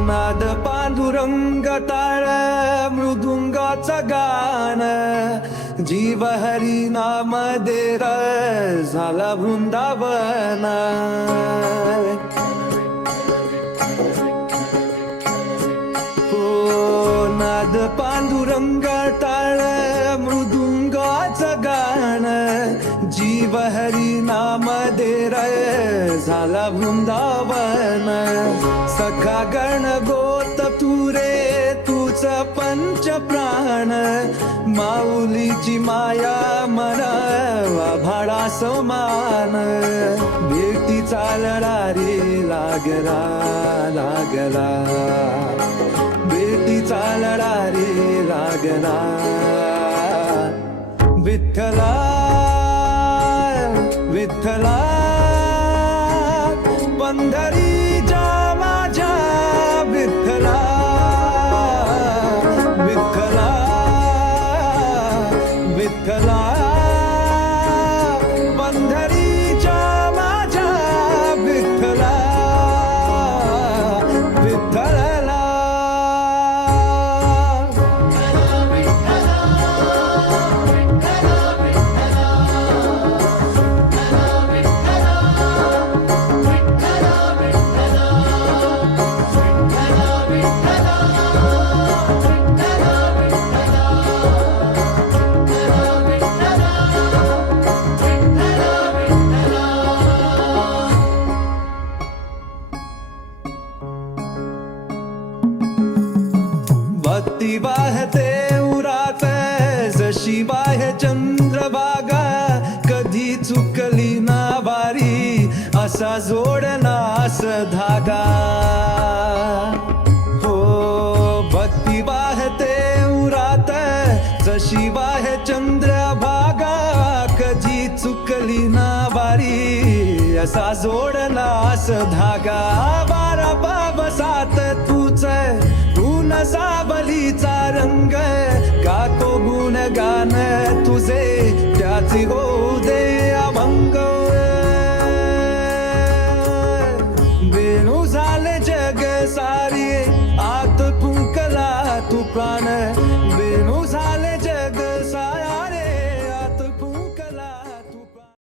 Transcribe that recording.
नाद पांडुरंग ताळ मृदुंगाचं गाण. जीव हरी नाम देर झाला वृंदावन. हो नाद पांडुरंग ताळ मृदुंगाचं गाण. जीव हरी नाम देर झाला वृंदावन. सखा गण गोत तुरे तूच पंच प्राण माऊलीची माया मन भाडा समान. भेटी चालणा रे लागला लागला. बेटी चालणा रे लागला. विठ्ठला विठ्ठला पंढरीच्या भक्ती वाहते उरात जशी बाह्य चंद्रभागा कधी चुकली ना बारी असा जोडनास धागा. हो भक्ती वाहते उरात जशी बाह्य चंद्रभागा कधी चुकली ना बारी असा जोडनास धागा. बारा बाबसात तूच असा बलीचा रंग तो गुण गान तुझे त्याची हो दे अभंग. वेणू झाले जग सारी